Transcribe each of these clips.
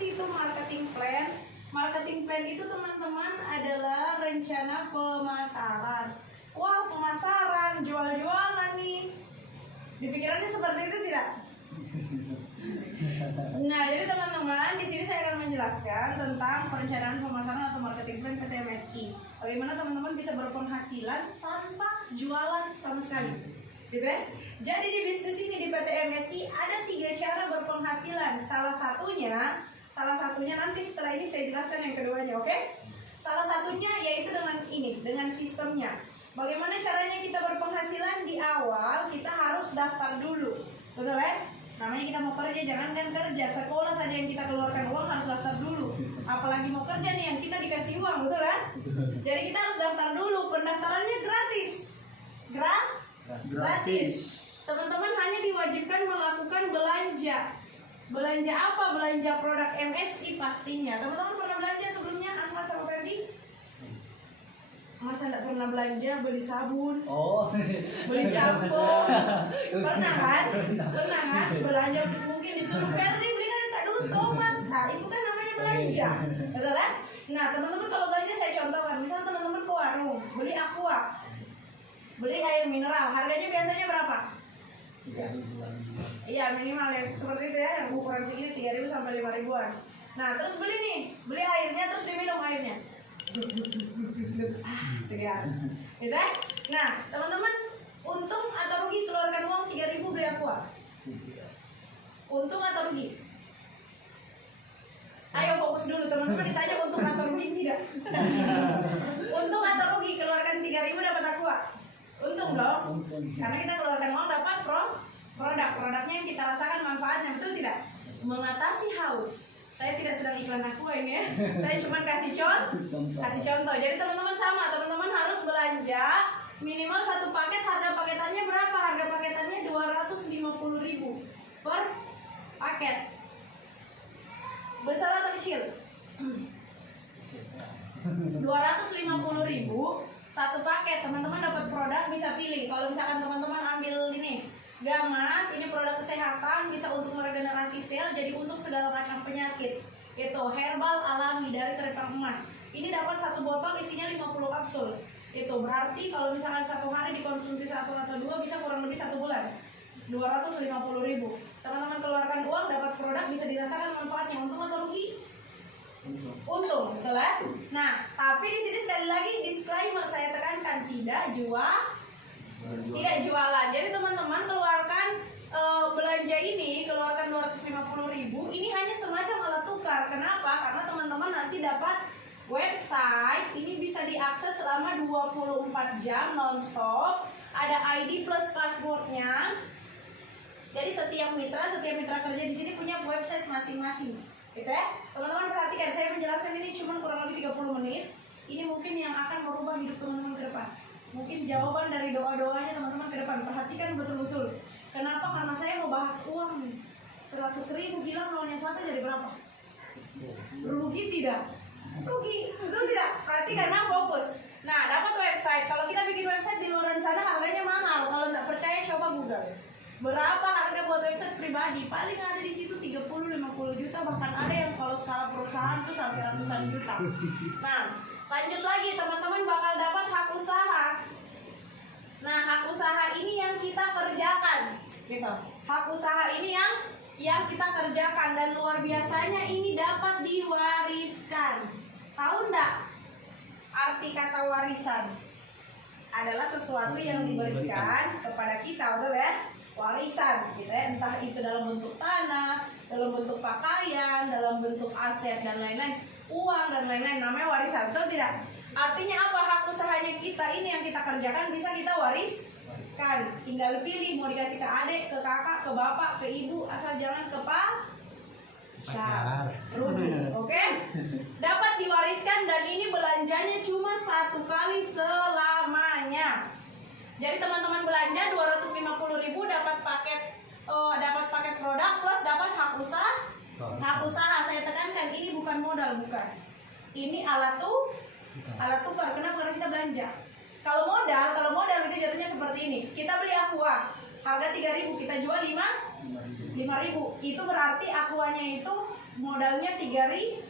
Itu marketing plan. Marketing plan itu teman-teman adalah rencana pemasaran. Wah, pemasaran, jual-jualan nih. Di pikirannya seperti itu tidak? Nah, jadi teman-teman, di sini saya akan menjelaskan tentang perencanaan pemasaran atau marketing plan PT MSI. Bagaimana teman-teman bisa berpenghasilan tanpa jualan sama sekali. Gitu ya? Jadi di bisnis ini di PT MSI ada 3 cara berpenghasilan. Salah satunya nanti setelah ini saya jelaskan yang keduanya, oke? Salah satunya yaitu dengan sistemnya. Bagaimana caranya kita berpenghasilan? Di awal kita harus daftar dulu, betul ya? Namanya kita mau kerja, jangankan kerja, sekolah saja yang kita keluarkan uang harus daftar dulu. Apalagi mau kerja nih yang kita dikasih uang, betul ya? Jadi kita harus daftar dulu, pendaftarannya gratis. Gratis. Teman-teman hanya diwajibkan melakukan belanja. Belanja apa? Belanja produk MSI pastinya. Teman-teman pernah belanja sebelumnya, Ahmad sama Ferdi? Masa enggak pernah belanja, beli sabun, beli sampo, pernah kan? Belanja mungkin disuruh Ferdi beli kan dulu tomat. Nah itu kan namanya belanja, betul kan? Nah teman-teman kalau belanja saya contohkan, misalnya teman-teman ke warung beli aqua, beli air mineral, harganya biasanya berapa? 3.000. Iya minimal ya, seperti itu ya, yang ukuran segini 3.000 sampai 5.000-an. Nah terus beli airnya, terus diminum airnya. Segar. Gitu ya? Nah, teman-teman, untung atau rugi keluarkan uang 3.000 beli aqua? Untung atau rugi? Ayo fokus dulu teman-teman, ditanya untung atau rugi tidak? Untung atau rugi keluarkan 3.000 dapat aqua? Untung dong. Karena kita keluarkan uang dapat produknya yang kita rasakan manfaatnya, betul tidak? Mengatasi haus. Saya tidak sedang iklan aqua ini ya. Saya cuma kasih contoh. Jadi teman-teman sama, teman-teman harus belanja minimal 1 paket. Harga paketannya berapa? Harga paketannya 250.000 per paket. Besar atau kecil? 250.000 1 paket. Teman-teman dapat produk bisa pilih. Kalau misalkan teman-teman ambil ini Gamat, ini produk kesehatan, bisa untuk meregenerasi sel, jadi untuk segala macam penyakit. Itu herbal alami dari teripang emas. Ini dapat 1 botol isinya 50 kapsul. Itu berarti kalau misalkan 1 hari dikonsumsi 1 atau 2 bisa kurang lebih 1 bulan. 250.000. Teman-teman keluarkan uang, dapat produk, bisa dirasakan manfaatnya. Untung atau rugi? Untung, betul ya? Nah, tapi di sini sekali lagi disclaimer saya tekankan, tidak jualan. Jadi teman-teman keluarkan belanja ini, keluarkan 250.000, ini hanya semacam alat tukar. Kenapa? Karena teman-teman nanti dapat website, ini bisa diakses selama 24 jam non-stop, ada ID plus passwordnya. Jadi setiap mitra kerja di sini punya website masing-masing, gitu ya. Teman-teman perhatikan, saya menjelaskan ini cuma kurang lebih 30 menit. Ini mungkin yang akan merubah hidup teman-teman ke depan. Mungkin jawaban dari doa-doanya teman-teman ke depan. Perhatikan betul-betul. Kenapa? Karena saya mau bahas uang nih. 100.000 bilang nolnya 1 jadi berapa? Rugi tidak? Rugi, betul tidak? Perhatikan, nah fokus. Nah, dapat website. Kalau kita bikin website di luar sana harganya mahal. Kalau nggak percaya coba Google. Berapa harga buat website pribadi? Paling ada di situ 30-50 juta, bahkan ada yang kalau skala perusahaan tuh sampai ratusan juta. Nah, lanjut lagi teman-teman bakal dapat hak usaha. Nah, hak usaha ini yang kita kerjakan, gitu. Hak usaha ini yang kita kerjakan, dan luar biasanya ini dapat diwariskan. Tahu enggak arti kata warisan? Adalah sesuatu yang diberikan kepada kita, betul ya? Warisan, gitu ya. Entah itu dalam bentuk tanah, dalam bentuk pakaian, dalam bentuk aset dan lain-lain, uang dan lain-lain, namanya warisan, betul tidak? Artinya apa? Hak usahanya kita ini yang kita kerjakan bisa kita wariskan. Tinggal pilih mau dikasih ke adik, ke kakak, ke bapak, ke ibu, asal jangan ke pacar. Oke? Dapat diwariskan, dan ini belanjanya cuma 1 kali selamanya. Jadi teman-teman belanja 250.000 dapat paket produk plus dapat hak usaha. Hak usaha saya tekankan, ini bukan modal, bukan. Ini alat tukar. Kenapa? Karena kita belanja. Kalau modal itu jatuhnya seperti ini. Kita beli aqua, harga 3.000, kita jual 5.000. Itu berarti aquanya itu modalnya 3.000.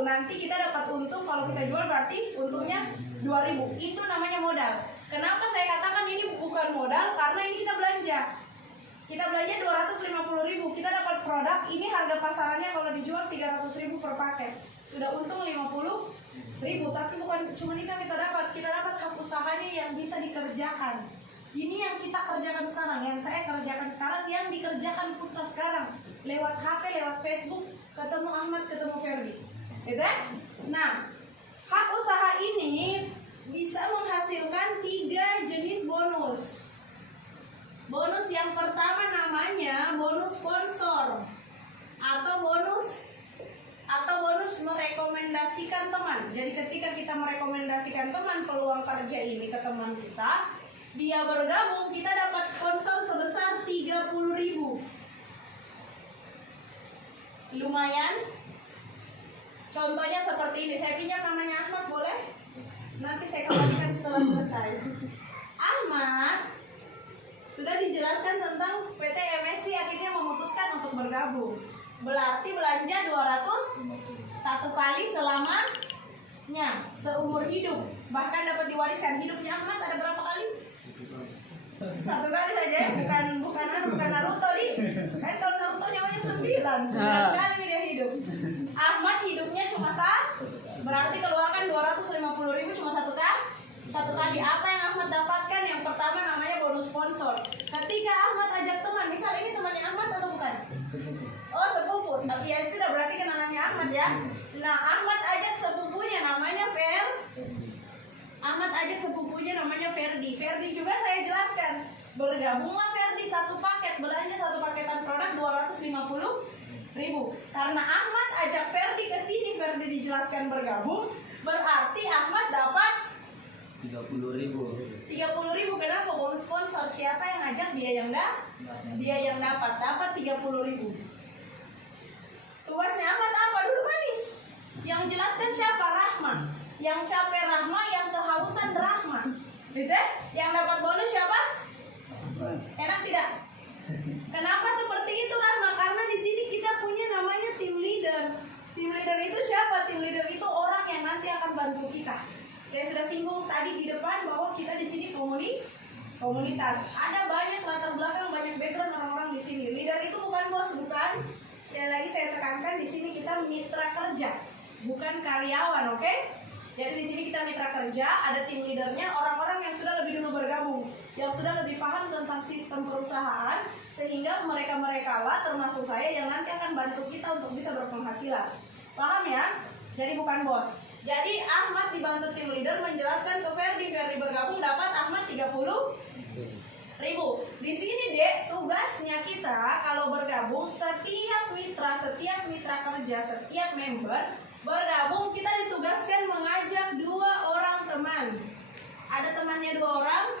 Nanti kita dapat untung, kalau kita jual berarti untungnya 2.000. Itu namanya modal. Kenapa saya katakan ini bukan modal? Karena ini kita belanja. Kita belanja 250.000, kita dapat produk, ini harga pasarannya kalau dijual 300.000 per paket. Sudah untung 50.000, tapi bukan cuma itu yang kita dapat hak usahanya yang bisa dikerjakan. Ini yang kita kerjakan sekarang, yang saya kerjakan sekarang, yang dikerjakan Putra sekarang. Lewat HP, lewat Facebook, ketemu Ahmad, ketemu Ferdi. Gitu? Nah, hak usaha ini bisa menghasilkan 3 jenis bonus. Bonus yang pertama namanya bonus sponsor atau bonus merekomendasikan teman. Jadi ketika kita merekomendasikan teman peluang kerja ini ke teman kita, dia bergabung, kita dapat sponsor sebesar 30.000. Lumayan. Contohnya seperti ini, saya pinjam namanya Ahmad, boleh? Nanti saya kembalikan setelah selesai. Ahmad sudah dijelaskan tentang PT MSC akhirnya memutuskan untuk bergabung. Berarti belanja 200 satu kali selamanya, seumur hidup. Bahkan dapat diwariskan. Hidupnya Ahmad ada berapa kali? Satu kali saja, bukan Naruto nih. Kan kalau Naruto nyawanya 9 kali dia hidup. Ahmad hidupnya cuma berarti keluarkan 250.000 cuma satu kali. Apa yang Ahmad dapatkan? Yang pertama namanya bonus sponsor. Ketika Ahmad ajak teman, misal ini temannya Ahmad atau bukan? Oh, sepupu. Tapi ya sudah berarti kenalannya Ahmad ya. Nah, Ahmad ajak sepupunya namanya Ferdi. Ferdi juga saya jelaskan. Bergabunglah Ferdi satu paket, belanja satu paketan produk 250.000. Karena Ahmad ajak Ferdi ke sini, Ferdi dijelaskan bergabung, berarti Ahmad dapat 30.000. Kenapa? Bonus sponsor. Siapa yang ngajak? Dia yang dapat 30.000. Tugasnya Ahmad apa? Duduk manis. Yang jelaskan siapa? Rahma. Yang capek Rahma, yang kehausan Rahma. Gitu? Yang dapat bonus siapa? Enak tidak? Kenapa seperti itu Rahma? Karena di sini kita punya namanya tim leader. Tim leader itu siapa? Tim leader itu orang yang nanti akan bantu kita. Saya sudah singgung tadi di depan bahwa kita di sini komunitas. Ada banyak latar belakang, banyak background orang-orang di sini. Leader itu bukan bos, bukan. Sekali lagi saya tekankan, di sini kita mitra kerja, bukan karyawan, oke? Jadi di sini kita mitra kerja, ada tim leadernya, orang-orang yang sudah lebih dulu bergabung, yang sudah lebih paham tentang sistem perusahaan, sehingga mereka lah termasuk saya yang nanti akan bantu kita untuk bisa berpenghasilan. Paham ya? Jadi bukan bos. Jadi Ahmad dibantu tim leader menjelaskan ke Ferdi bergabung dapat Ahmad 30.000. Di sini Dek, tugasnya kita kalau bergabung setiap mitra kerja, setiap member bergabung kita ditugaskan mengajak 2 orang teman. Ada temannya 2 orang.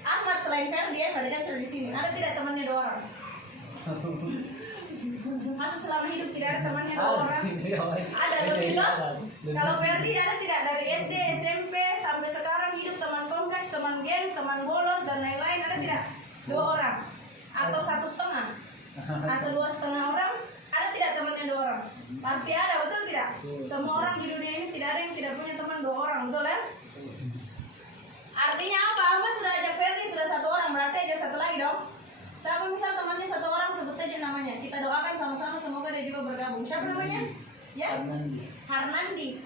Ahmad selain Ferdi kan sudah di sini. Ada tidak temannya 2 orang? Masa selama hidup tidak ada temannya 2 orang? Ada lebih toh? Kalau Ferdi ada tidak? Dari SD, SMP sampai sekarang hidup teman kompleks, teman geng, teman bolos dan lain-lain, ada tidak? 2 orang? Atau 1,5? Atau 2,5 orang? Ada tidak temannya 2 orang? Pasti ada, betul tidak? Semua orang di dunia ini tidak ada yang tidak punya teman 2 orang, betul ya? Artinya apa? Ahmad sudah ajak Ferdi, sudah 1 orang, berarti ajak 1 lagi dong. Siapa misal temannya 1 orang, sebut saja namanya. Kita doakan sama-sama semoga dia juga bergabung. Siapa namanya? Ya? Arnandi.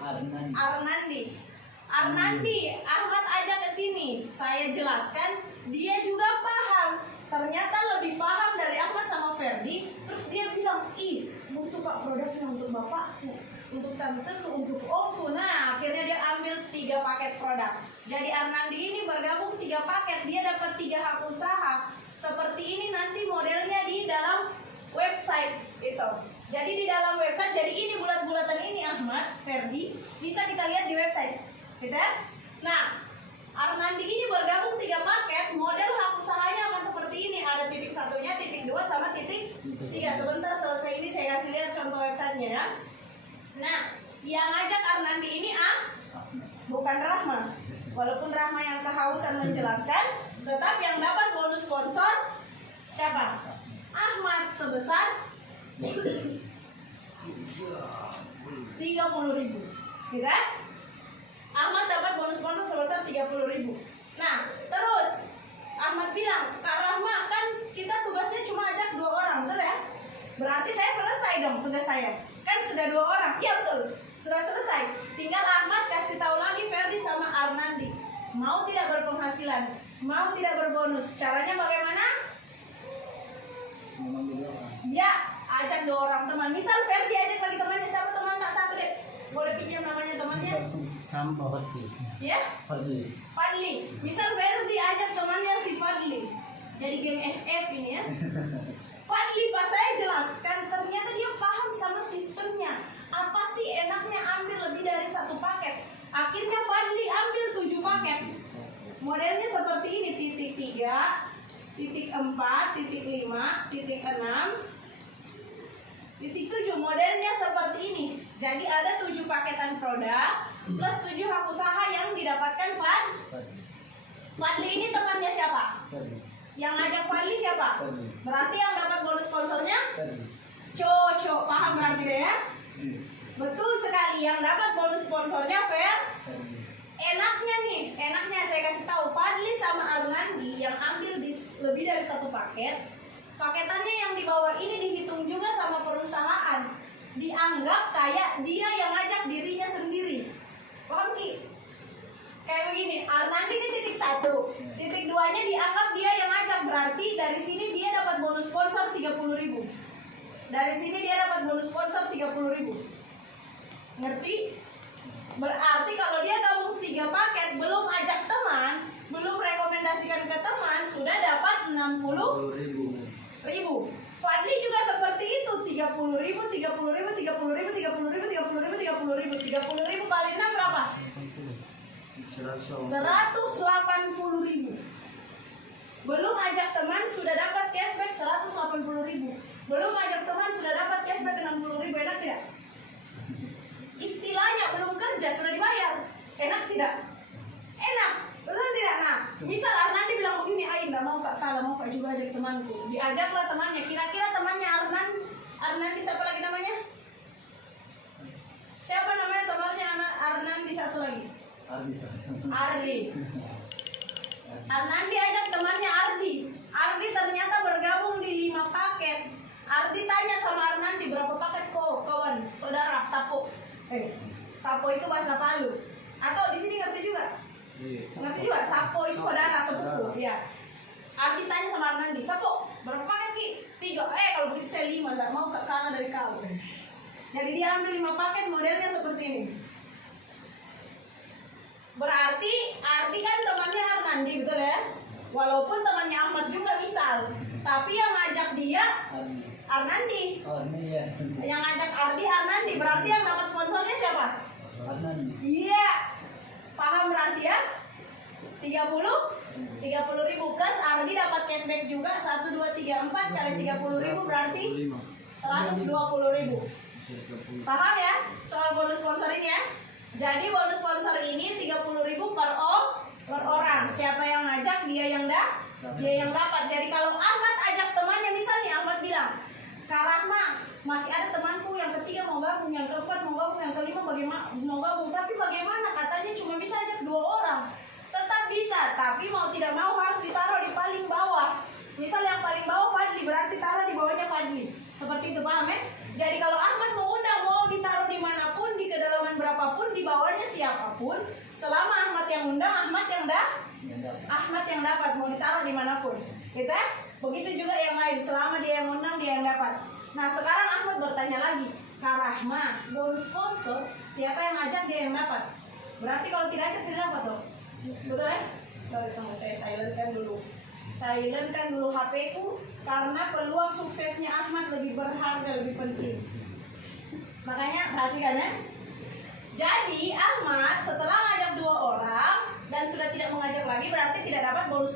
Ahmad ajak ke sini. Saya jelaskan, dia juga paham. Ternyata lebih paham dari Ahmad sama Ferdi. Terus dia bilang, ih butuh Pak produknya untuk bapakku, untuk tanteku, untuk omku. Nah akhirnya dia ambil 3 paket produk. Jadi Arnandi ini bergabung 3 paket. Dia dapat 3 hak usaha. Seperti ini nanti modelnya di dalam website itu. Jadi di dalam website, jadi ini bulat-bulatan ini Ahmad, Ferdi, bisa kita lihat di website. Gitu? Nah, Arnandi ini bergabung 3 paket, model hak usahanya akan seperti ini. Ada titik 1-nya, titik 2 sama titik 3. Sebentar selesai ini saya kasih lihat contoh websitenya ya. Nah, yang ngajak Arnandi ini bukan Rahma. Walaupun Rahma yang kehausan menjelaskan, tetap yang dapat bonus sponsor siapa? Ahmad sebesar 30.000. Gitu ya? Ahmad dapat bonus sponsor sebesar 30.000. Nah, terus Ahmad bilang, Kak Rahma, kan kita tugasnya cuma ajak 2 orang, betul ya? Berarti saya selesai dong tugas saya. Kan sudah 2 orang. Iya betul. Sudah selesai. Tinggal Ahmad kasih tahu lagi Ferdi sama Arnandi. Mau tidak berpenghasilan, mau tidak berbonus. Caranya bagaimana? Ya, ajak 2 orang teman. Misal Ferdi ajak lagi temannya, siapa teman tak satu deh? Boleh pinjam namanya temannya? Sama Fadli. Ya? Fadli. Misal Ferdi ajak temannya si Fadli. Jadi geng FF ini ya. Fadli pas saya jelaskan, ternyata dia paham sama sistemnya. Apa sih enaknya ambil lebih dari 1 paket? Akhirnya Fadli ambil 7 paket. Modelnya seperti ini, titik 3, titik 4, titik 5, titik 6, titik 7. Modelnya seperti ini. Jadi ada 7 paketan produk plus 7 hak usaha yang didapatkan Fadli ini temannya siapa? Yang ngajak Fadli siapa? Berarti yang dapat bonus sponsornya? Cocok, paham berarti deh ya? Betul sekali, yang dapat bonus sponsornya enaknya saya kasih tahu Fadli sama Arnandi yang ambil lebih dari 1 paket. Paketannya yang di bawah ini dihitung juga sama perusahaan. Dianggap kayak dia yang ngajak dirinya sendiri. Paham Ki? Kayak begini, Arnandi ini titik 1, titik 2-nya dianggap dia yang ngajak. Berarti dari sini dia dapat bonus sponsor 30.000. Dari sini dia dapat bonus sponsor 30.000. Ngerti? Berarti kalau dia gabung 3 paket, belum ajak teman, belum rekomendasikan ke teman, sudah dapat 60.000. Fadli juga seperti itu, 30.000, 30.000, 30.000, 30.000, 30.000, 30.000, 30.000 kali 6 berapa? 180.000. Belum ajak teman sudah dapat cashback 180.000. Belum ajak teman sudah dapat cashback 60.000. Enak tidak? Istilahnya belum kerja sudah dibayar. Enak tidak? Enak, betul tidak? Nah, misal Arnandi bilang begini, nggak mau Kak, kalau mau Kak juga ajak temanku. Diajaklah temannya. Kira-kira temannya Arnandi siapa lagi namanya? Siapa namanya temannya Arnandi satu lagi? Ardi. Arnandi ajak temannya Ardi. Ardi ternyata bergabung di 5 paket. Ardi tanya sama Arnandi, berapa paket kau kawan, saudara, sapo? Sapo itu bahasa Palu. Atau di sini ngerti juga? Ngerti juga? Sapo itu saudara, sepupu. Ya. Ardi tanya sama Arnandi, sapo, berapa paket Ki? 3. Kalau begitu saya 5, nggak mau kalah dari kau. Jadi dia ambil 5 paket, modelnya seperti ini. Berarti Ardi kan temannya Arnandi, betul ya? Walaupun temannya Ahmad juga misal, tapi yang ngajak dia Arnandi. Yang ngajak Ardi Arnandi, berarti yang dapat sponsornya siapa? Arnandi. Iya. Paham berarti ya? 30.000 plus Ardi dapat cashback juga 1, 2, 3, 4 kali 30.000 berarti 120.000. Paham ya soal bonus sponsor ini ya? Jadi bonus sponsor ini 30.000 per orang. Siapa yang ngajak dia yang dapat. Jadi kalau Ahmad ajak temannya, misalnya Ahmad bilang, Kak Rahma, masih ada temanku yang ketiga mau gabung, yang keempat mau gabung, yang kelima mau gabung, tapi bagaimana? Katanya cuma bisa ajak 2 orang. Tetap bisa, tapi mau tidak mau harus ditaruh di paling bawah. Misal yang paling bawah Fadli, berarti taruh di bawahnya Fadli. Seperti itu, paham ya? Jadi kalau Ahmad mau undang, mau ditaruh dimanapun, di kedalaman berapapun, di bawahnya siapapun, selama Ahmad yang undang, Ahmad yang dapat, mau ditaruh dimanapun. Gitu ya? Begitu juga yang lain, selama dia yang undang, dia yang dapat. Nah sekarang Ahmad bertanya lagi, Kak Rahma, bonus sponsor, siapa yang ngajak dia yang dapat? Berarti kalau tidak ajak tidak dapat dong. Betul ya? Sorry, tunggu saya silentkan dulu. Silentkan dulu HP ku, karena peluang suksesnya Ahmad lebih berharga, lebih penting. Makanya perhatikan ya. Jadi Ahmad setelah ngajak 2 orang dan sudah tidak mengajak lagi, berarti tidak dapat bonus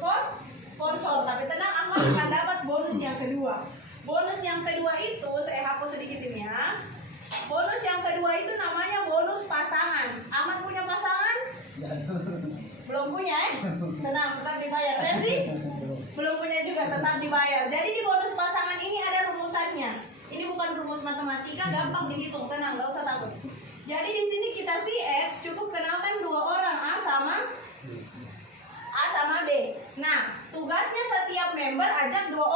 sponsor. Tapi tenang, Ahmad akan dapat bonus yang kedua. Bonus yang kedua itu saya hapus sedikit ini ya. Bonus yang kedua itu namanya bonus pasangan. Ahmad punya pasangan? Belum punya ya? Tenang, tetap dibayar. Ferdi? Belum punya juga, tetap dibayar. Jadi di bonus pasangan ini ada rumusannya. Ini bukan rumus matematika, gampang dihitung, tenang, nggak usah takut. Jadi di sini kita si X cukup kenalkan dua orang A sama B. Nah, tugasnya setiap member ajak dua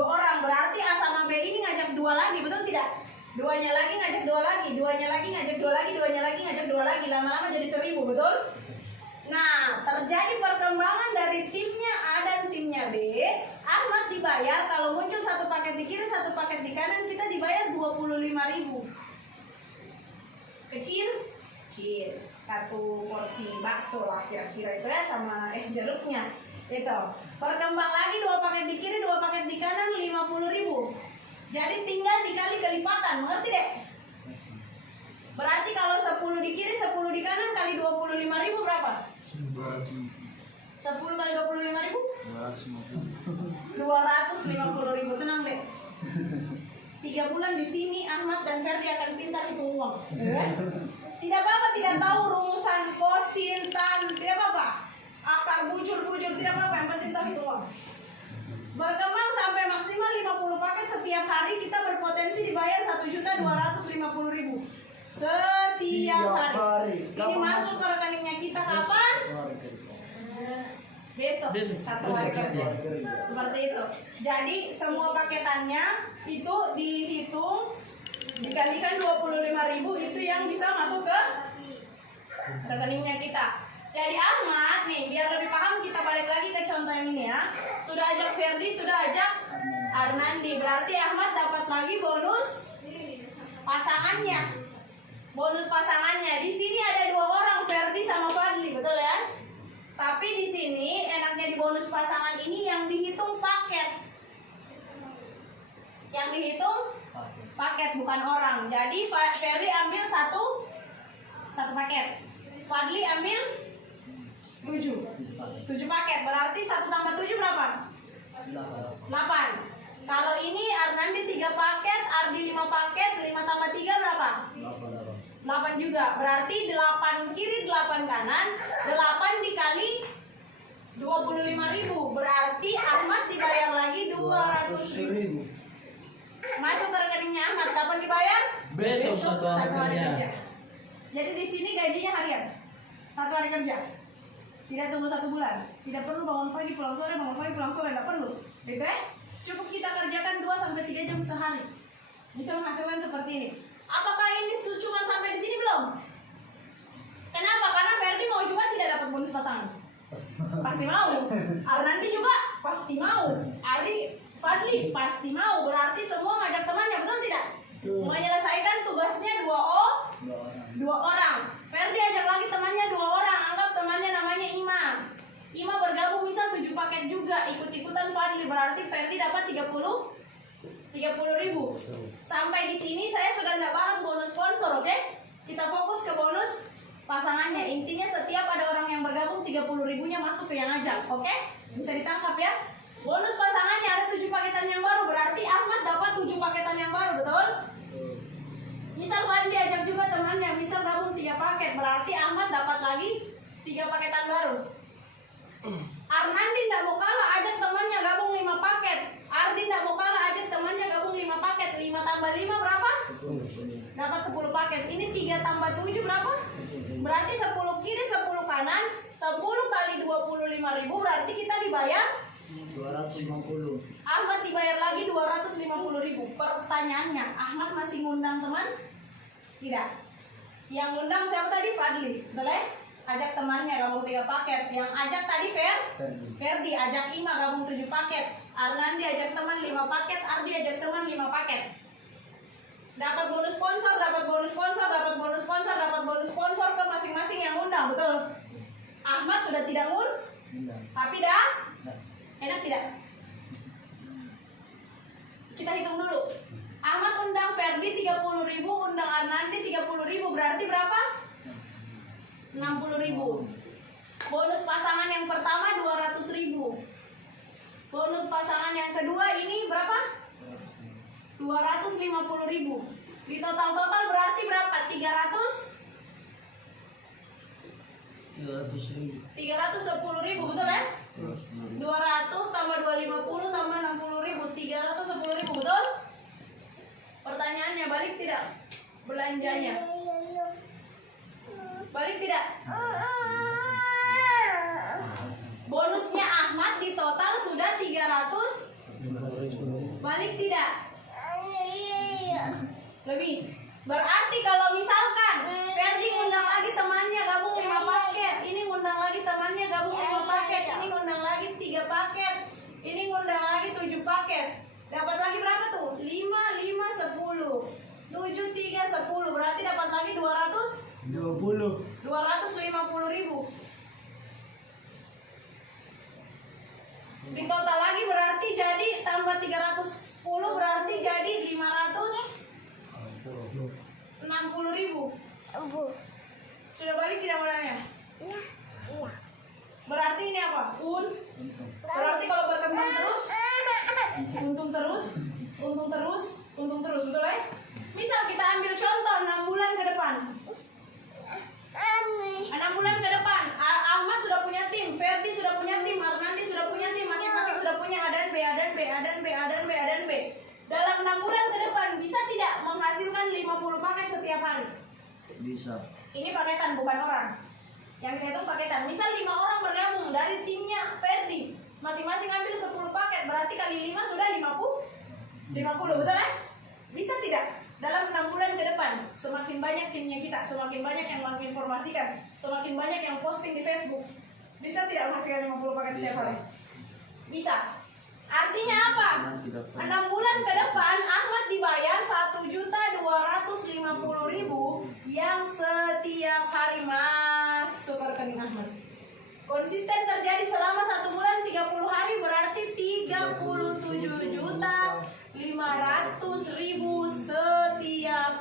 orang. Berarti A sama B ini ngajak dua lagi, betul tidak? Duanya lagi ngajak dua lagi, duanya lagi ngajak dua lagi, duanya lagi ngajak dua lagi. Lama-lama jadi 1000, betul? Nah, terjadi perkembangan dari timnya A dan timnya B. Ahmad dibayar kalau muncul satu paket di kiri, satu paket di kanan, kita dibayar 25.000. Kecil, satu porsi bakso lah kira-kira itu ya, sama es jeruknya. Itu. Berkembang lagi dua paket di kiri, dua paket di kanan, 50.000. Jadi tinggal dikali kelipatan, mengerti deh? Berarti kalau 10 di kiri, 10 di kanan kali 25.000 berapa? 10 kali 25.000? 250.000, tenang deh. 3 bulan di sini Ahmad dan Ferdi akan pintar hitung uang. Tidak apa-apa, tidak tahu rumusan kosin, tan, tidak apa-apa. Akar bujur-bujur, tidak apa-apa, yang penting tahu hitung uang. Berkembang sampai maksimal 50 paket setiap hari, kita berpotensi dibayar 1.250.000 setiap hari. Ini masuk ke rekeningnya kita kapan? Besok, satu hari kerja. Seperti itu. Jadi semua paketannya itu dihitung, dikalikan 25.000, itu yang bisa masuk ke rekeningnya kita. Jadi Ahmad nih, biar lebih paham kita balik lagi ke contoh yang ini ya. Sudah ajak Ferdi, sudah ajak Arnandi. Berarti Ahmad dapat lagi bonus pasangannya. Bonus pasangannya. Di sini ada 2 orang, Ferdi sama Fadli, betul ya? Tapi di sini enaknya di bonus pasangan ini yang dihitung paket. Yang dihitung paket, bukan orang. Jadi Ferdi ambil satu paket. Fadli ambil 7 paket. Berarti 1 tambah 7 berapa? 8. Kalau ini Arnandi 3 paket, Ardi 5 paket, 5 tambah 3 berapa? 8 juga. Berarti 8 kiri 8 kanan, 8 dikali 25.000. Berarti Ahmad dibayar lagi 200.000. Masuk ke rekeningnya Ahmad. Kapan dibayar? Besok satu hari kerja. Jadi di sini gajinya harian. 1 hari kerja. Tidak tunggu 1 bulan. Tidak perlu bangun pagi pulang sore, tidak perlu. Gitu ya? Cukup kita kerjakan 2-3 jam sehari. Bisa menghasilkan seperti ini. Apakah ini cuma sampai di sini belum? Kenapa? Karena Ferdi mau juga tidak dapat bonus pasangan. Pasti mau. Arnandi juga pasti mau. Ari, Fadli pasti mau. Berarti semua ngajak temannya, betul tidak? Menyelesaikan tugasnya 2 orang. Ferdi ajak lagi temannya 2 orang. Anggap temannya namanya Ima bergabung misal 7 paket juga, ikut-ikutan Fadli. Berarti Ferdi dapat 30.000. Sampai di sini saya sudah tidak bahas bonus sponsor, oke? Kita fokus ke bonus pasangannya. Intinya setiap ada orang yang bergabung 30.000-nya masuk ke yang ajak, oke? Bisa ditangkap ya? Bonus pasangannya ada 7 paketan yang baru, berarti Ahmad dapat 7 paketan yang baru, betul? Misal Fadli ajak juga temannya, misal gabung 3 paket, berarti Ahmad dapat lagi 3 paketan baru. Arnandi tidak mau kalah, ajak temannya gabung 5 paket. Ardi tidak mau kalah, ajak temannya gabung 5 paket. 5 tambah 5 berapa? Dapat 10 paket. Ini 3 tambah 7 berapa? Berarti 10 kiri, 10 kanan, 10 kali 25.000, berarti kita dibayar 250. Ahmad dibayar lagi 250.000. Pertanyaannya, Ahmad masih ngundang teman? Tidak. Yang ngundang siapa tadi? Fadli, betul ya? Ajak temannya gabung 3 paket. Yang ajak tadi Ferdi, ajak Ima gabung 7 paket. Arnandi ajak teman 5 paket, Ardi ajak teman 5 paket. Dapat bonus sponsor, dapat bonus sponsor, dapat bonus sponsor, dapat bonus sponsor ke masing-masing yang undang, betul? Ahmad sudah tidak tapi dah enak tidak? Kita hitung dulu. Ahmad undang Ferdi 30.000, undang Arnandi 30.000, berarti berapa? 60.000. Bonus pasangan yang pertama 200.000. Bonus pasangan yang kedua ini berapa? 250.000. Di total berarti berapa? 310.000, betul ya? 200 tambah 250 tambah 60.000, 310.000, betul? Pertanyaannya, balik tidak belanjanya? Balik tidak? Bonusnya Ahmad di total sudah 300. Balik tidak? Lebih. Berarti kalau misalkan Ferdi ngundang lagi temannya gabung 5 paket, ini ngundang lagi temannya gabung 5 paket, ini ngundang lagi 3 paket, ini ngundang lagi 7 paket. Dapat lagi berapa tuh? 5, 5, 10 7, 3, 10. Berarti dapat lagi 250 ribu. Di total lagi berarti jadi tambah 310 berarti jadi 560 ribu. Sudah balik tidak modalnya? Berarti ini apa? Berarti kalau berkembang terus, untung terus, betul ya? Misal kita ambil contoh 6 bulan ke depan. 6 bulan ke depan, Ahmad sudah punya tim, Ferdi sudah punya tim, Arnandi sudah punya tim, masing-masing sudah punya A dan B. Dalam 6 bulan ke depan bisa tidak menghasilkan 50 paket setiap hari? Bisa. Ini paketan bukan orang. Yang kita hitung paketan. Misal 5 orang bergabung dari timnya Ferdi, masing-masing ambil 10 paket, berarti kali 5 sudah 50, betul kan? Bisa tidak? Dalam 6 bulan ke depan, semakin banyak timnya kita, semakin banyak yang menginformasikan, semakin banyak yang posting di Facebook, bisa tidak menghasilkan 50 paket setiap hari? Bisa. Artinya apa? 6 bulan ke depan Ahmad dibayar 1.250.000 yang setiap hari masuk ke rekening Ahmad. Konsisten terjadi selama 1 bulan 30 hari berarti 37.500.000 setiap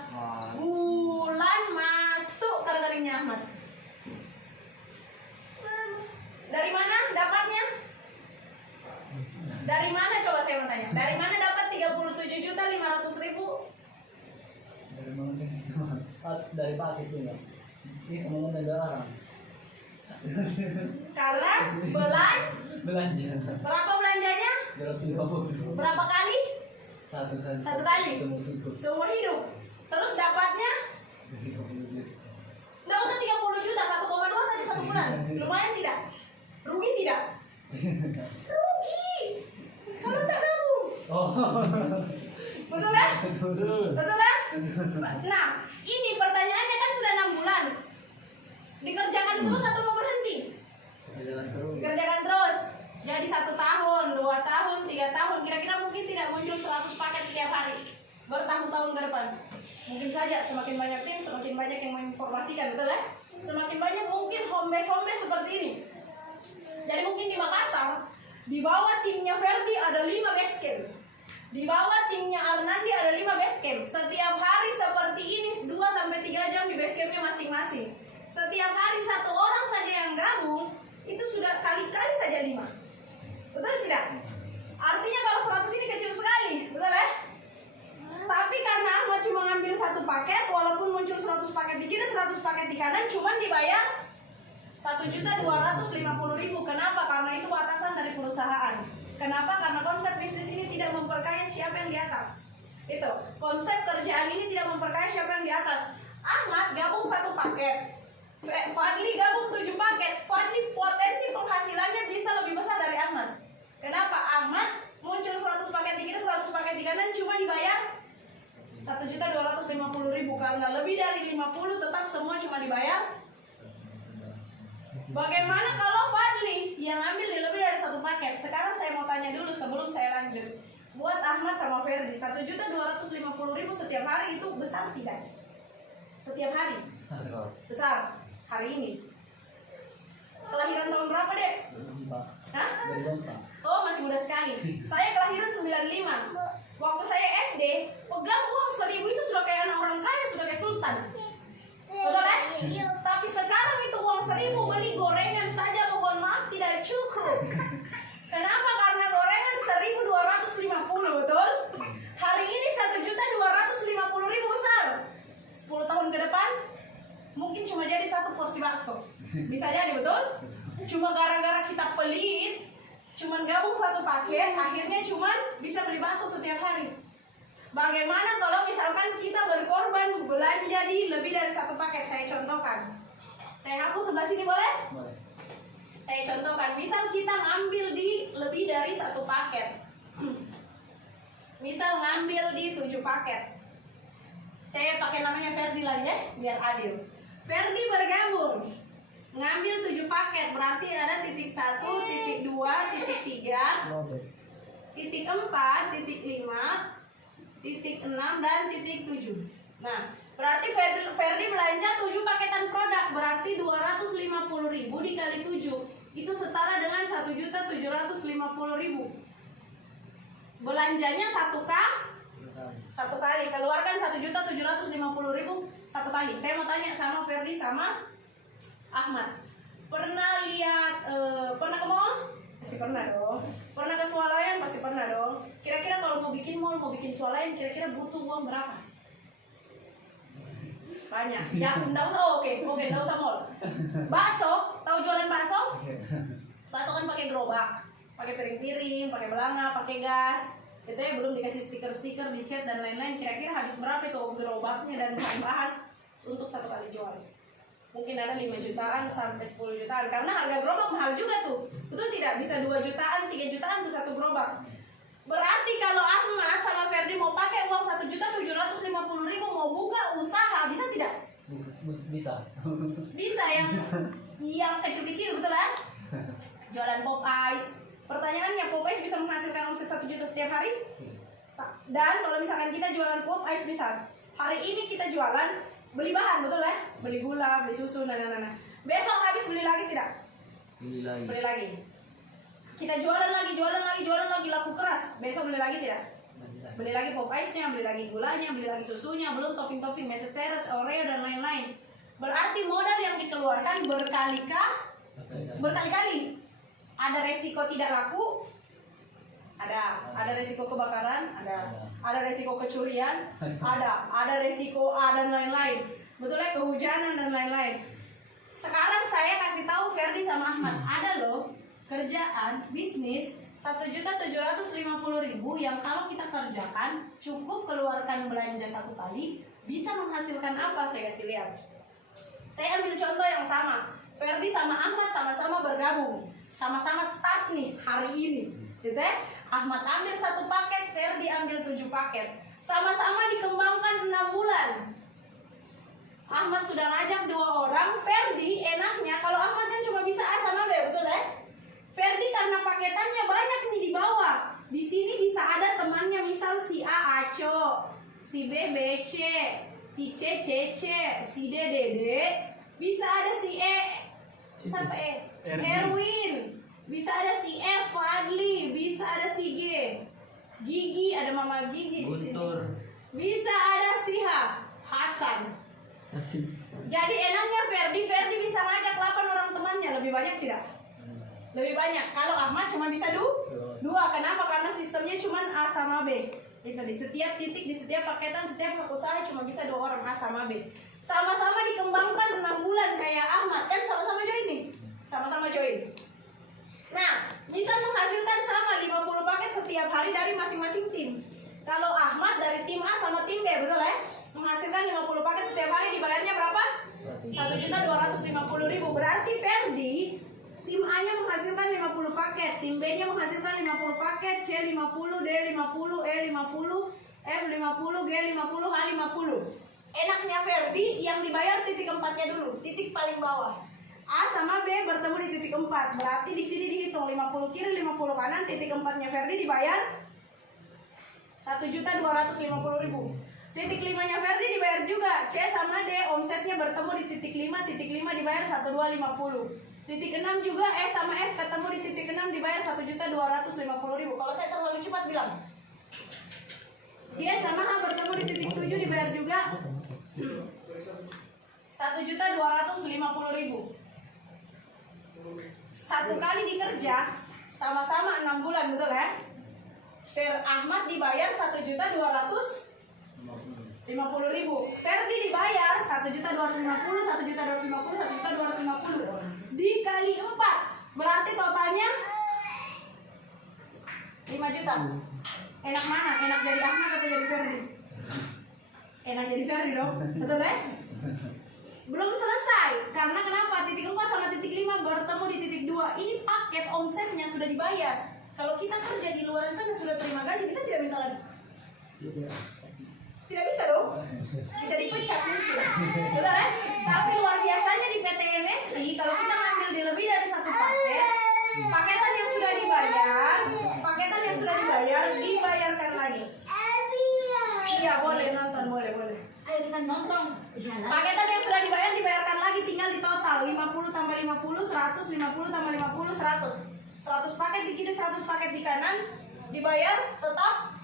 bulan masuk ke rekeningnya Ahmad. Dari mana dapatnya? Dari mana coba saya mau tanya? Dari mana dapat 37.500.000? Dari paket itu ya. Ini kemauan dari orang. Karena Belanja. berapa belanjanya? 250. Berapa kali? Satu kali. Seumur hidup. Terus dapatnya? Nggak usah 30 juta, 1,2 saja 1 bulan. Lumayan tidak? Rugi tidak? Rugi. Kalau nggak gabung. Oh. Betul ya? Betul ya? Nah, ini pertanyaannya kan sudah 6 bulan. Dikerjakan terus atau mau berhenti? Dikerjakan terus. Jadi 1 tahun, 2 tahun, 3 tahun, kira-kira mungkin tidak muncul 100 paket setiap hari bertahun-tahun ke depan. Mungkin saja semakin banyak tim, semakin banyak yang menginformasikan, betul ya? Semakin banyak mungkin home base seperti ini. Jadi mungkin di Makassar, di bawah timnya Ferdi ada 5 base camp. Di bawah timnya Arnandi ada 5 base camp. Setiap hari seperti ini 2-3 jam di base campnya masing-masing. Setiap hari 1 orang saja yang gabung, itu sudah kali-kali saja 5. Betul tidak? Artinya kalau 100 ini kecil sekali, betul ya? Tapi karena Ahmad cuma ngambil 1 paket, walaupun muncul 100 paket di kiri, 100 paket di kanan, cuman dibayar 1.250.000. Kenapa? Karena itu batasan dari perusahaan. Kenapa? Karena konsep bisnis ini tidak memperkaya siapa yang di atas. Itu konsep kerjaan ini tidak memperkaya siapa yang di atas. Ahmad gabung 1 paket, Fadli gabung 7 paket. Fadli potensi penghasilannya bisa lebih besar dari Ahmad. Kenapa? Ahmad muncul 100 paket di kiri, 100 paket di kanan, cuma dibayar 1.250.000. Karena lebih dari 50 tetap semua cuma dibayar. Bagaimana kalau Fadli yang ambil lebih dari 1 paket? Sekarang saya mau tanya dulu sebelum saya lanjut. Buat Ahmad sama Ferdi, 1.250.000 setiap hari itu besar tidak? Setiap hari? Besar. Hari ini. Kelahiran tahun berapa, Dek? Hah? Oh, masih muda sekali. Saya kelahiran 95. Waktu saya SD, pegang uang 1.000 itu sudah kayak anak orang kaya, sudah kayak sultan. Betul ya? Tapi sekarang itu uang 1.000 beli gorengan saja, mohon maaf tidak cukup. Kenapa? Karena gorengan 1.250, betul? Hari ini 1.250.000 besar. 10 tahun ke depan mungkin cuma jadi 1 porsi bakso. Bisa jadi, betul? Cuma gara-gara kita pelit, cuman gabung 1 paket, akhirnya cuman bisa beli bakso setiap hari. Bagaimana kalau misalkan kita berkorban belanja di lebih dari satu paket? Saya contohkan. Saya hapus sebelah sini boleh? Boleh. Saya contohkan. Misal kita ngambil di lebih dari satu paket. Misal ngambil di 7 paket. Saya pakai namanya Ferdi lagi ya, biar adil. Ferdi bergabung. Ngambil 7 paket, berarti ada titik 1, titik 2, titik 3, Oke. titik 4, titik 5, titik 6 dan titik 7. Nah, berarti Ferdi belanja 7 paketan produk, berarti 250.000 dikali 7 itu setara dengan 1.750.000. Belanjanya satu kali, keluarkan 1.750.000 satu kali. Saya mau tanya sama Ferdi sama Ahmad, pernah lihat pernah ke mall? Pasti pernah dong. Pernah ke swalayan? Pasti pernah dong. Kira-kira kalau mau bikin mall, mau bikin swalayan, kira-kira butuh uang berapa? Banyak. Ya, enggak usah. Oke, enggak usah mall. Bakso, tahu jualan bakso? Bakso kan pakai gerobak, pakai piring-piring, pakai belanga, pakai gas. Itu ya belum dikasih stiker-stiker, dicat dan lain-lain. Kira-kira habis berapa itu gerobaknya dan bahan-bahan untuk satu kali jual? Mungkin ada 5 jutaan sampai 10 jutaan karena harga gerobak mahal juga tuh. Betul tidak? Bisa 2 jutaan, 3 jutaan tuh satu gerobak. Berarti kalau Ahmad sama Ferdi mau pakai uang 1.750.000 mau buka usaha, bisa tidak? Bisa. Bisa yang kecil-kecil, betul kan? Jualan pop ice. Pertanyaannya, pop ice bisa menghasilkan omset 1 juta setiap hari? Dan kalau misalkan kita jualan pop ice, misal hari ini kita jualan, beli bahan, betul ya? Beli gula, beli susu, nah. Besok habis beli lagi tidak? Beli lagi. Kita jualan lagi, laku keras. Besok beli lagi tidak? Beli lagi pop ice-nya, beli lagi gulanya, beli lagi susunya, belum topping-topping, meseseres, oreo dan lain-lain. Berarti modal yang dikeluarkan berkali-kali. Ada resiko tidak laku? Ada resiko kebakaran, ada resiko kecurian, ada resiko dan lain-lain. Betul ya, kehujanan dan lain-lain. Sekarang saya kasih tahu Ferdi sama Ahmad, ada loh kerjaan bisnis 1.750.000 yang kalau kita kerjakan cukup keluarkan belanja satu kali bisa menghasilkan apa? Saya kasih lihat. Saya ambil contoh yang sama. Ferdi sama Ahmad sama-sama bergabung, sama-sama start nih hari ini, gitu ya. Ahmad ambil 1 paket, Ferdi ambil 7 paket. Sama-sama dikembangkan 6 bulan. Ahmad sudah ngajak 2 orang, Ferdi enaknya kalau Ahmad kan cuma bisa A sama B, betul ya? Ferdi karena paketannya banyak nih di bawah. Di sini bisa ada temannya, misal si A Aco, si B BC, si C CC, si D Dede, bisa ada si E sampai Erwin, bisa ada si F Fadli, bisa ada si G Gigi, ada Mama Gigi di sini. Bisa ada si H Hasan. Jadi enaknya Ferdi bisa ngajak 8 orang temannya, lebih banyak tidak? Lebih banyak. Kalau Ahmad cuma bisa 2. Kenapa? Karena sistemnya cuma A sama B. Itu di setiap titik, di setiap paketan, setiap usaha cuma bisa 2 orang A sama B. Sama-sama dikembangkan 6 bulan kayak Ahmad kan sama-sama join nih. Sama-sama join. Nah, bisa menghasilkan sama 50 paket setiap hari dari masing-masing tim. Kalau Ahmad dari tim A sama tim B, betul ya? Menghasilkan 50 paket setiap hari, dibayarnya berapa? 1.250.000. Berarti Ferdi tim A-nya menghasilkan 50 paket, tim B-nya menghasilkan 50 paket, C 50, D 50, E 50, F 50, G 50, H 50. Enaknya Ferdi yang dibayar titik 4-nya dulu, titik paling bawah. A sama B bertemu di titik 4. Berarti di sini dihitung 50 kiri, 50 kanan, titik 4-nya Ferdi dibayar 1.250.000. Titik 5-nya Ferdi dibayar juga. C sama D omsetnya bertemu di titik 5, titik 5 dibayar 1.250. Titik 6 juga E sama F ketemu di titik 6 dibayar 1.250.000. Kalau saya terlalu cepat bilang. Dia sama H bertemu di titik 7 dibayar juga 1.250.000. Satu kali dikerja sama-sama 6 bulan, betul ya? Ahmad dibayar 1.250.000. Ferdi dibayar 1.250, 1.250, 1.250 dikali 4. Berarti totalnya 5 juta. Enak mana? Enak jadi Ahmad atau jadi Ferdi? Enak jadi Ferdi dong, betul ya? Belum selesai, karena kenapa? Titik 4 sama titik 5 bertemu di titik 2. Ini paket omsetnya sudah dibayar. Kalau kita kerja di luar sana sudah terima gaji, bisa tidak minta lagi? Tidak bisa dong? Bisa dipecat mungkin. Betul ya? Tapi luar biasanya di PT MSI, kalau kita ngambil di lebih dari satu paket, paketan yang sudah dibayar, dibayarkan lagi. Iya, boleh nonton, boleh. Ayo kita nonton. Jalan. Paketan yang sudah dibayar dibayarkan lagi, tinggal di total 50 tambah 50, 100, 50 tambah 50, 100. 100 paket di kiri, 100 paket di kanan, dibayar tetap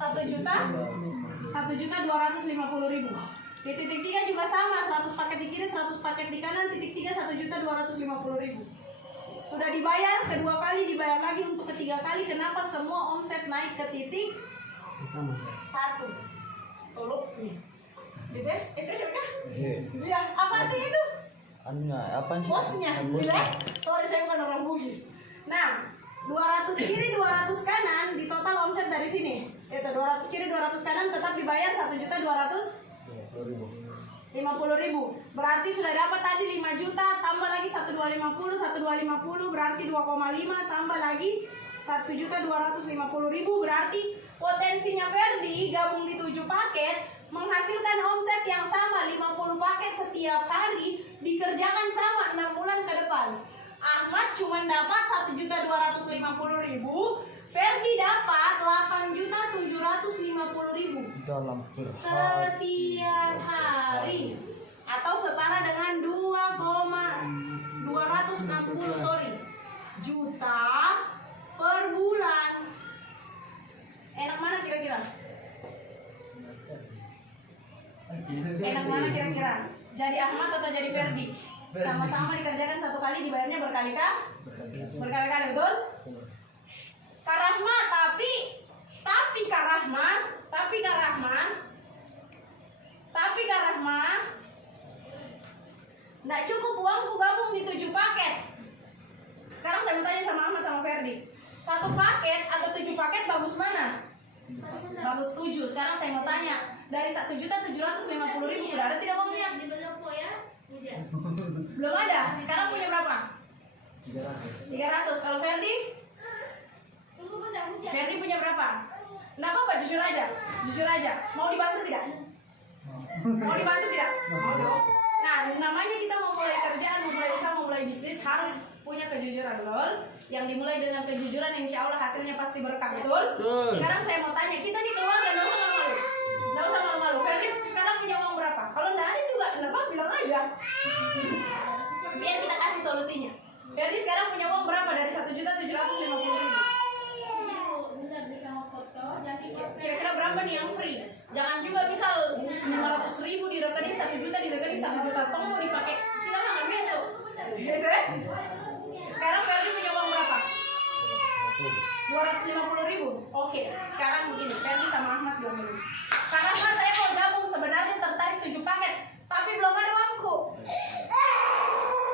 1.250.000. Di titik 3 juga sama, 100 paket di kiri, 100 paket di kanan, titik 3 1.250.000. Sudah dibayar, kedua kali dibayar lagi untuk ketiga kali. Kenapa semua omset naik ke titik 1? Tolong nih. Gitu ya? Cocok kah? Iya. Apa artinya itu? Apa sih? Bosnya, gitu ya? Sorry, saya bukan orang Bugis. Nah, 200 kiri, 200 kanan, di total omset dari sini. Itu 200 kiri, 200 kanan tetap dibayar 1.250.000. Berarti sudah dapat tadi 5 juta, tambah lagi 1.250 berarti 2,5, tambah lagi 1.250.000. Berarti potensinya Ferdi gabung di 7 paket menghasilkan omset yang sama 50 paket setiap hari, dikerjakan sama 6 bulan ke depan. Ahmad cuma dapat 1.250.000, Ferdi dapat 8.750.000 Dalam setiap hari, atau setara dengan 2,260 juta per bulan. Enak mana kira-kira? Enak mana kira-kira? Jadi Ahmad atau jadi Ferdi? Sama-sama dikerjakan satu kali, dibayarnya berkali-kali, betul? Kak Rahma, tapi Kak Rahma, nggak cukup uangku gabung di 7 paket. Sekarang saya mau tanya sama Ahmad sama Ferdi, 1 paket atau 7 paket bagus mana? Bagus 7. Sekarang saya mau tanya, dari 1.750.000 sudah ada tidak uangnya? Belum ada. Sekarang punya berapa? 300. Kalau Ferdi? Ferdi punya berapa? Nggak apa-apa, jujur aja. Mau dibantu tidak? Mau dong. Nah, namanya kita mau mulai kerjaan, mau mulai usaha, mau mulai bisnis, harus punya kejujuran, betul? Yang dimulai dengan kejujuran, insya Allah hasilnya pasti berkah, betul? Sekarang saya mau tanya, kita di keluarga nggak usah malu-malu. Ferdi sekarang punya uang berapa? Kalau nggak ada juga, kenapa? Bilang aja. Biar kita kasih solusinya. Ferdi sekarang punya uang berapa dari 1.750.000? Kira-kira berapa nih yang free? Jangan juga misal 500.000 di rekening, 1 juta di rekening, 1 juta tong mau dipakai tidak makan besok, gitu ya? Sekarang Ferdi punya uang berapa? 250.000. Oke, sekarang begini, Ferdi sama Ahmad bilang dulu. Karena saya mau gabung, sebenarnya tertarik 7 paket, tapi belum ada uangku.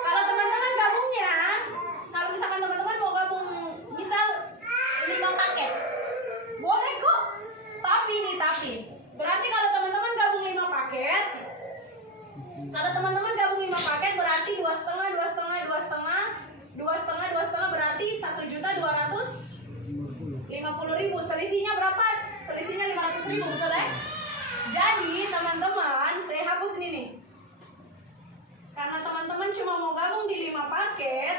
Kalau teman-teman gabungnya, kalau misalkan teman-teman mau gabung misal 5 paket, boleh kok. Tapi berarti kalau teman-teman gabung 5 paket, berarti 2,5 berarti 1.250.000. Selisihnya berapa? Selisihnya 500.000, betul ya? Jadi teman-teman, saya hapus ini nih. Karena teman-teman cuma mau gabung di 5 paket,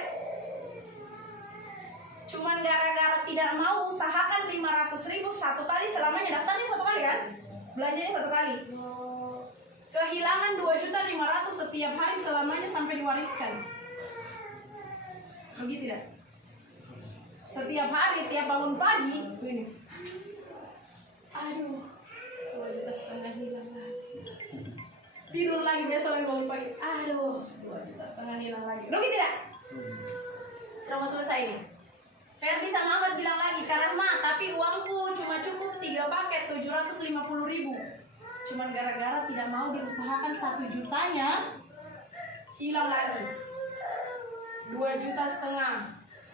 cuman gara-gara tidak mau usahakan 500.000 satu kali selamanya. Daftarnya 1 kali kan? Belanjanya 1 kali. Kehilangan 2.500.000 setiap hari selamanya sampai diwariskan. Begitu tidak? Setiap hari, tiap bangun pagi, ini. Aduh, 2,5 juta hilang lagi. Tidur lagi besok lagi bangun pagi. Aduh, 2,5 juta hilang lagi. Rugi tidak? Sudah mau selesai nih. Ferdi sama Ahmad bilang lagi, Kak Rahma, tapi uangku cuma cukup 3 paket 750.000. Cuman gara-gara tidak mau diusahakan 1 jutanya, hilang lagi 2,5 juta.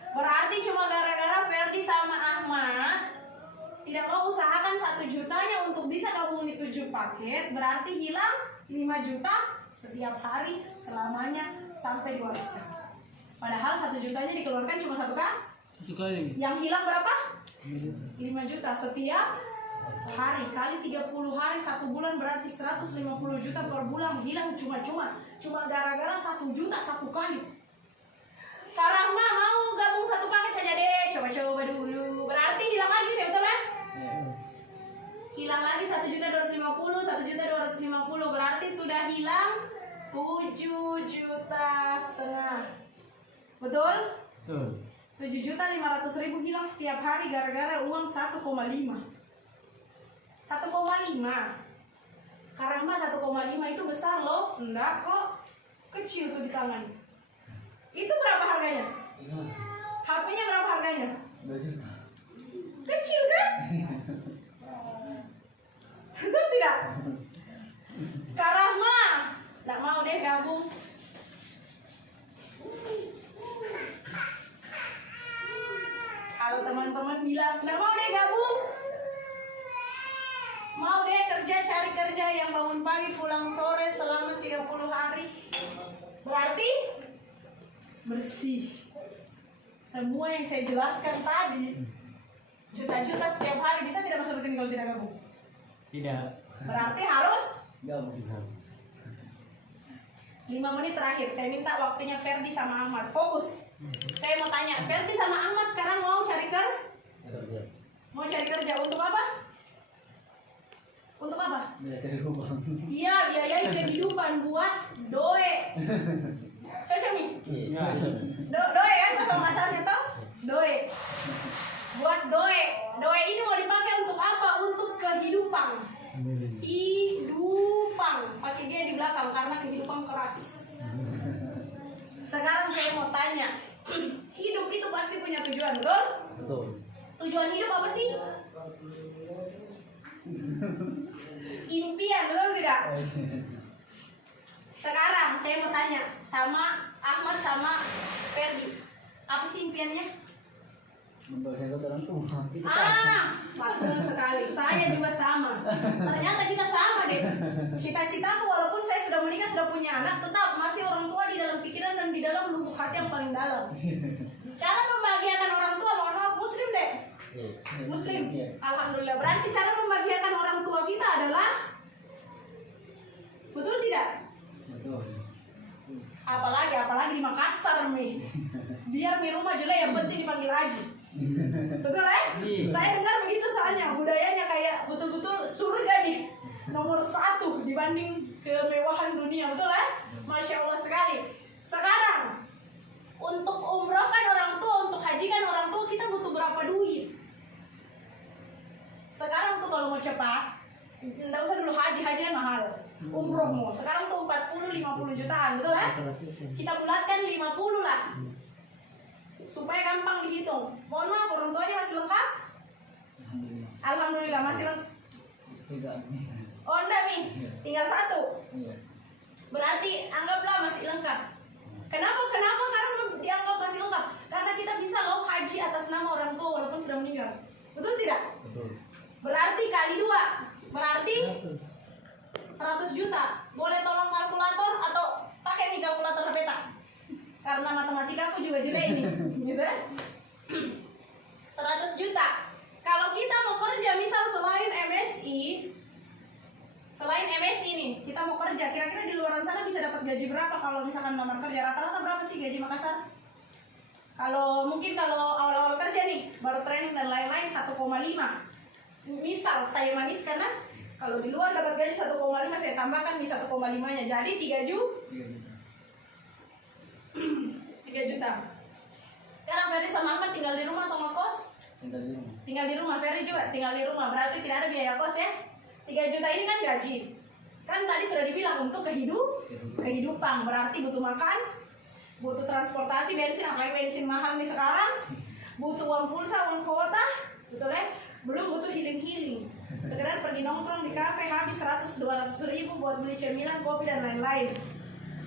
Berarti cuma gara-gara Ferdi sama Ahmad tidak mau usahakan 1 jutanya untuk bisa gabung di 7 paket, berarti hilang 5 juta setiap hari selamanya sampai diwariskan. Padahal 1 jutanya dikeluarkan cuma 1 kali. Sekali. Yang hilang berapa? 5 juta setiap hari, kali 30 hari 1 bulan berarti 150 juta per bulan hilang cuma gara-gara 1 juta 1 kali. Kak Rahma mau gabung 1 paket saja deh, coba-coba dulu. Berarti hilang lagi deh, betul ya? Hilang lagi 1.250, 1.250, berarti sudah hilang 7,5 juta. Betul? Betul. 7.500.000 hilang setiap hari gara-gara uang 1,5. 1,5. Karena 1,5 itu besar loh. Enggak kok. Kecil tuh di tangan. Itu berapa harganya? HP-nya berapa harganya? 2 juta. Kecil kan? Betul tidak? Kak Rahma, nggak mau deh gabung. Kalau teman-teman bilang nggak mau deh gabung, mau deh kerja, cari kerja yang bangun pagi pulang sore selama 30 hari, berarti bersih. Semua yang saya jelaskan tadi, juta-juta setiap hari bisa tidak masuk rekening kalau tidak gabung? Tidak. Berarti harus Gabung. 5 menit terakhir. Saya minta waktunya Ferdi sama Ahmad. Fokus. Saya mau tanya, Ferdi sama Ahmad sekarang mau cari kerja? Mau cari kerja untuk apa? Untuk apa? Cari rumah. Iya, biayai kehidupan buat doe. Cocok nih? Doe kan bahasa kasarnya toh? Doe. Buat doe. Doe ini mau dipakai untuk apa? Untuk kehidupan. Hidupan. Pakai dia di belakang karena kehidupan keras. Sekarang saya mau tanya, hidup itu pasti punya tujuan, betul? Betul. Tujuan hidup apa sih? Impian, betul tidak? Sekarang saya mau tanya sama Ahmad sama Ferdi, apa sih impiannya? Membahagiakan orang tua. Betul sekali. Saya juga sama. Ternyata kita sama deh. Cita-citaku walaupun saya sudah menikah, sudah punya anak, tetap masih orang tua di dalam pikiran dan di dalam lubuk hati yang paling dalam. Cara membahagiakan orang tua, mohon maaf, Muslim deh. Muslim. Alhamdulillah. Berarti cara membahagiakan orang tua kita adalah, betul tidak? Betul. Apalagi di Makassar nih. Biar di rumah jelek yang penting dipanggil Haji. Betul ya? Saya dengar begitu soalnya budayanya kayak betul-betul surga nih, nomor 1 dibanding kemewahan dunia, betul ya? Masya Allah sekali. Sekarang untuk umrohkan orang tua, untuk hajikan orang tua kita butuh berapa duit? Sekarang tuh kalau mau cepat, nggak usah dulu hajinya mahal. Umroh mau sekarang tuh 40-50 jutaan, betul ya? Kita bulatkan 50 lah. Supaya gampang dihitung. Mohon maaf, orang tuanya masih lengkap? Alhamdulillah masih lengkap. Tidak. Oh enggak nih, tinggal 1. Iya. Berarti anggaplah masih lengkap. Kenapa? Karena dianggap masih lengkap. Karena kita bisa loh haji atas nama orang tua walaupun sudah meninggal. Betul tidak? Betul. Berarti kali 2. Berarti 100 juta. Boleh tolong kalkulator atau pakai nih kalkulator HP tak? Karena matematika aku juga jelek ini, gitu ya. 100 juta. Kalau kita mau kerja misal selain MSI nih, kita mau kerja, kira-kira di luaran sana bisa dapat gaji berapa kalau misalkan lamar kerja? Rata-rata berapa sih gaji Makassar? Kalau awal-awal kerja nih, baru training dan lain-lain 1,5. Misal saya manis karena kalau di luar dapat gaji 1,5 saya tambahkan di 1,5-nya, jadi 3 juta. 3 juta. Sekarang Ferry sama Ahmad tinggal di rumah atau ngekos? Tinggal di rumah. Ferry juga tinggal di rumah. Berarti tidak ada biaya kos ya. 3 juta ini kan gaji. Kan tadi sudah dibilang untuk kehidupan. Berarti butuh makan, butuh transportasi, bensin, apalagi bensin mahal nih sekarang. Butuh uang pulsa, uang kuota, betul ya? Belum butuh healing. Sekedar pergi nongkrong di kafe habis 100-200 ribu buat beli cemilan, kopi dan lain-lain.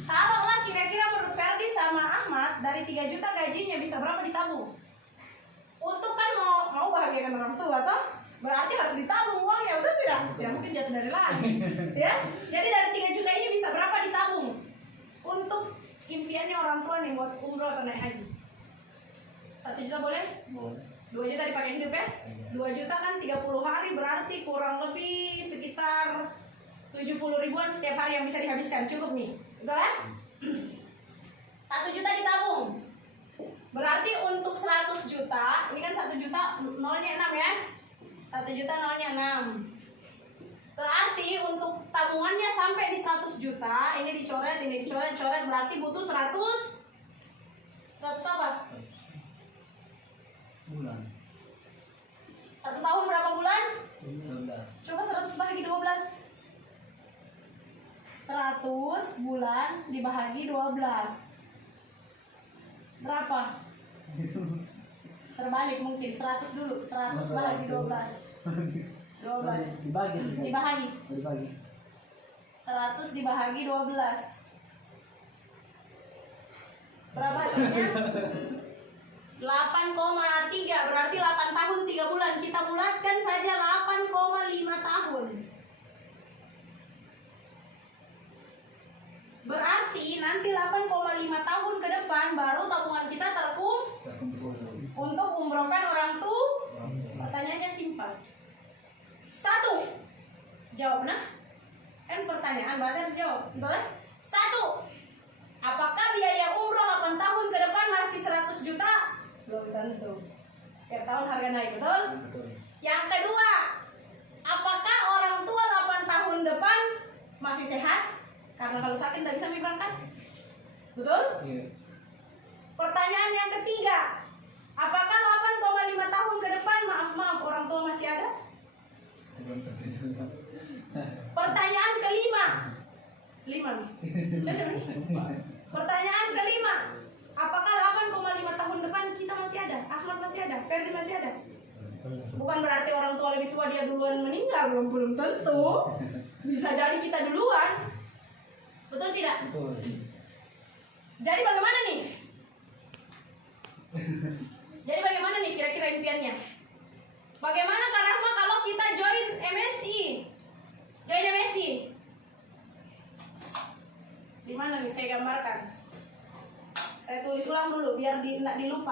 Taruhlah kira-kira menurut Ferdi sama Ahmad dari 3 juta gajinya bisa berapa ditabung? Untuk kan mau bahagiakan orang tua toh? Berarti harus ditabung uangnya, betul tidak? Tidak mungkin jatuh dari langit. Ya? Jadi dari 3 juta ini bisa berapa ditabung? Untuk impiannya orang tua nih buat umroh atau naik haji. 1 juta boleh? Boleh. 2 juta dipakai hidup ya? 2 juta kan 30 hari berarti kurang lebih sekitar 70 ribuan setiap hari yang bisa dihabiskan. Cukup nih, betul ya? 1 juta ditabung. Berarti untuk 100 juta, ini kan 1 juta nolnya 6 ya? 1 juta nolnya 6. Berarti untuk tabungannya sampai di 100 juta, ini dicoret, coret, berarti butuh 100 apa? Bulan. 1 tahun berapa bulan? 12. Coba 100 bahagi 12. 100 bulan dibahagi 12. Berapa? Terbalik mungkin, 100 dulu. 100 bahagi 12. 12. Dibagi. Dibahagi. Dibagi. 100 dibahagi 12. Berapa hasilnya? 8,3. Berarti 8 tahun 3 bulan. Kita bulatkan saja 8,5 tahun. Berarti nanti 8,5 tahun ke depan baru tabungan kita Terkumpul. untuk umrohkan orang tua. Pertanyaannya simpel. 1. Jawab nah. Kan pertanyaan berarti harus jawab. Betul ya? 1. Apakah biaya umroh 8 tahun ke depan masih 100 juta? Belum tentu. Setiap tahun harga naik, betul? Betul. Yang kedua, apakah orang tua 8 tahun depan masih sehat? Karena kalau sakit tak bisa berangkat. Betul? Iya. Pertanyaan yang ketiga, apakah 8,5 tahun ke depan maaf orang tua masih ada? Belum tentu juga. Pertanyaan kelima. 5 nih. Coba nih. Pertanyaan kelima, apakah 8,5 tahun depan kita masih ada? Ahmad masih ada? Ferdi masih ada? Bukan berarti orang tua lebih tua dia duluan meninggal, belum tentu. Bisa jadi kita duluan. Betul tidak? Betul. Jadi bagaimana nih? Jadi bagaimana nih kira-kira impiannya? Bagaimana Kak Rahma kalau kita join MSI? Join MSI. Di mana nih saya gambarkan? Saya tulis ulang dulu biar tidak dilupa.